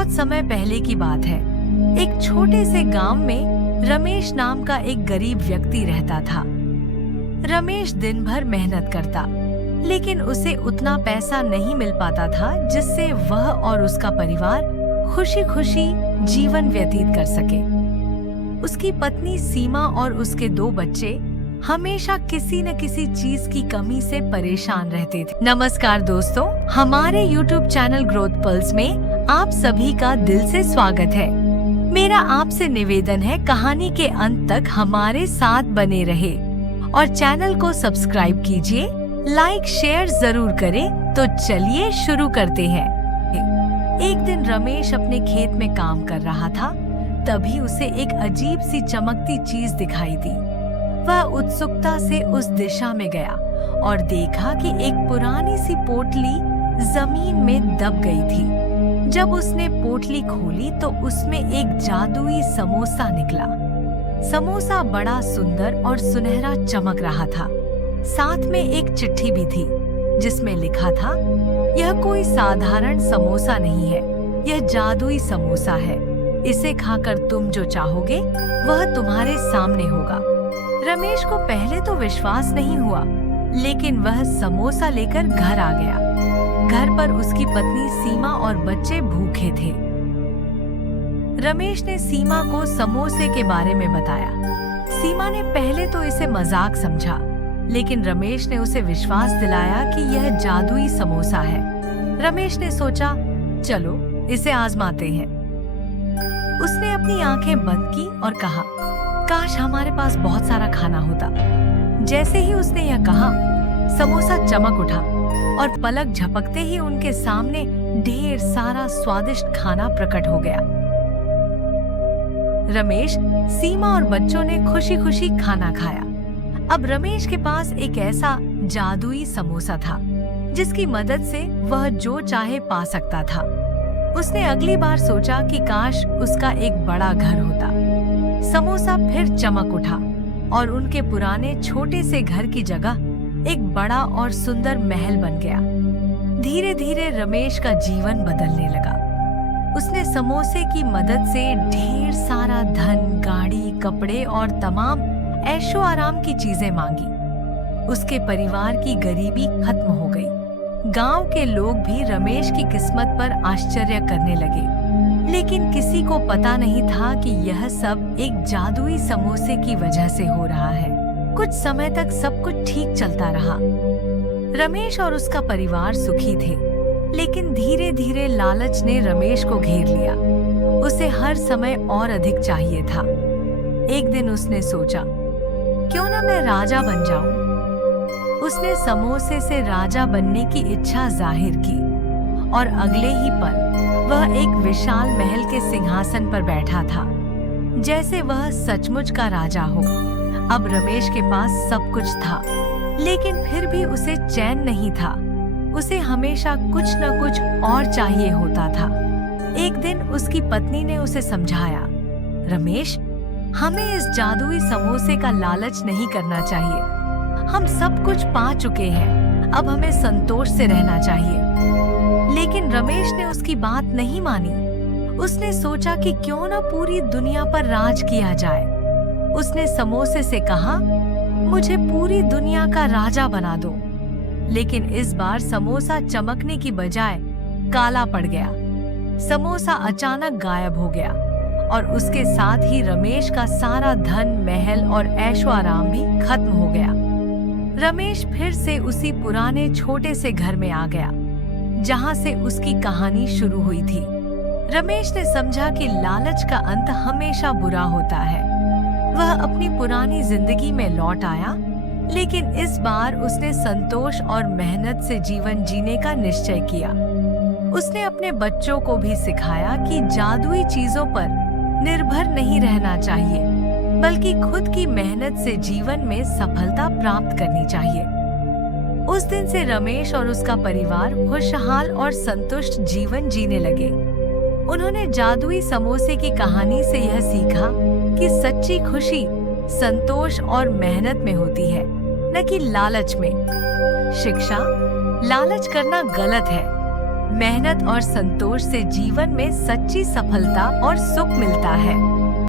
बहुत समय पहले की बात है। एक छोटे से गांव में रमेश नाम का एक गरीब व्यक्ति रहता था। रमेश दिन भर मेहनत करता, लेकिन उसे उतना पैसा नहीं मिल पाता था जिससे वह और उसका परिवार खुशी खुशी जीवन व्यतीत कर सके। उसकी पत्नी सीमा और उसके 2 बच्चे हमेशा किसी न किसी चीज की कमी से परेशान रहते थे। नमस्कार दोस्तों, हमारे YouTube चैनल ग्रोथ पल्स में आप सभी का दिल से स्वागत है। मेरा आपसे निवेदन है, कहानी के अंत तक हमारे साथ बने रहे और चैनल को सब्सक्राइब कीजिए, लाइक शेयर जरूर करें। तो चलिए शुरू करते हैं। एक दिन रमेश अपने खेत में काम कर रहा था, तभी उसे एक अजीब सी चमकती चीज दिखाई दी। वह उत्सुकता से उस दिशा में गया और देखा कि एक पुरानी सी पोटली जमीन में दब गई थी। जब उसने पोटली खोली तो उसमें एक जादुई समोसा निकला। समोसा बड़ा सुंदर और सुनहरा चमक रहा था। साथ में एक चिट्ठी भी थी जिसमें लिखा था, यह कोई साधारण समोसा नहीं है, यह जादुई समोसा है। इसे खाकर तुम जो चाहोगे वह तुम्हारे सामने होगा। रमेश को पहले तो विश्वास नहीं हुआ, लेकिन वह समोसा लेकर घर आ गया। घर पर उसकी पत्नी सीमा और बच्चे भूखे थे। रमेश ने सीमा को समोसे के बारे में बताया। सीमा ने पहले तो इसे मजाक समझा, लेकिन रमेश ने उसे विश्वास दिलाया कि यह जादुई समोसा है। रमेश ने सोचा, चलो इसे आजमाते हैं। उसने अपनी आंखें बंद की और कहा, काश हमारे पास बहुत सारा खाना होता। जैसे ही उसने यह कहा, समोसा चमक उठा और पलक झपकते ही उनके सामने ढेर सारा स्वादिष्ट खाना प्रकट हो गया। रमेश, सीमा और बच्चों ने खुशी खुशी खाना खाया। अब रमेश के पास एक ऐसा जादुई समोसा था जिसकी मदद से वह जो चाहे पा सकता था। उसने अगली बार सोचा कि काश उसका एक बड़ा घर होता। समोसा फिर चमक उठा और उनके पुराने छोटे से घर की जगह एक बड़ा और सुंदर महल बन गया। धीरे धीरे रमेश का जीवन बदलने लगा। उसने समोसे की मदद से ढेर सारा धन, गाड़ी, कपड़े और तमाम ऐशो आराम की चीजें मांगी। उसके परिवार की गरीबी खत्म हो गई। गांव के लोग भी रमेश की किस्मत पर आश्चर्य करने लगे, लेकिन किसी को पता नहीं था कि यह सब एक जादुई समोसे की वजह से हो रहा है। कुछ समय तक सब कुछ ठीक चलता रहा। रमेश और उसका परिवार सुखी थे, लेकिन धीरे धीरे लालच ने रमेश को घेर लिया। उसे हर समय और अधिक चाहिए था। एक दिन उसने सोचा, क्यों ना मैं राजा बन जाऊं। उसने समोसे से राजा बनने की इच्छा जाहिर की और अगले ही पल वह एक विशाल महल के सिंहासन पर बैठा था, जैसे वह सचमुच का राजा हो। अब रमेश के पास सब कुछ था, लेकिन फिर भी उसे चैन नहीं था। उसे हमेशा कुछ न कुछ और चाहिए होता था। एक दिन उसकी पत्नी ने उसे समझाया, रमेश, हमें इस जादुई समोसे का लालच नहीं करना चाहिए। हम सब कुछ पा चुके हैं, अब हमें संतोष से रहना चाहिए। लेकिन रमेश ने उसकी बात नहीं मानी। उसने सोचा कि क्यों न पूरी दुनिया पर राज किया जाए। उसने समोसे से कहा, मुझे पूरी दुनिया का राजा बना दो। लेकिन इस बार समोसा चमकने की बजाय काला पड़ गया। समोसा अचानक गायब हो गया और उसके साथ ही रमेश का सारा धन, महल और ऐशो आराम भी खत्म हो गया। रमेश फिर से उसी पुराने छोटे से घर में आ गया जहां से उसकी कहानी शुरू हुई थी। रमेश ने समझा कि लालच का अंत हमेशा बुरा होता है। वह अपनी पुरानी जिंदगी में लौट आया, लेकिन इस बार उसने संतोष और मेहनत से जीवन जीने का निश्चय किया। उसने अपने बच्चों को भी सिखाया कि जादुई चीजों पर निर्भर नहीं रहना चाहिए, बल्कि खुद की मेहनत से जीवन में सफलता प्राप्त करनी चाहिए। उस दिन से रमेश और उसका परिवार खुशहाल और संतुष्ट जीवन जीने लगे। उन्होंने जादुई समोसे की कहानी से यह सीखा कि सच्ची खुशी संतोष और मेहनत में होती है, न कि लालच में। शिक्षा, लालच करना गलत है, मेहनत और संतोष से जीवन में सच्ची सफलता और सुख मिलता है।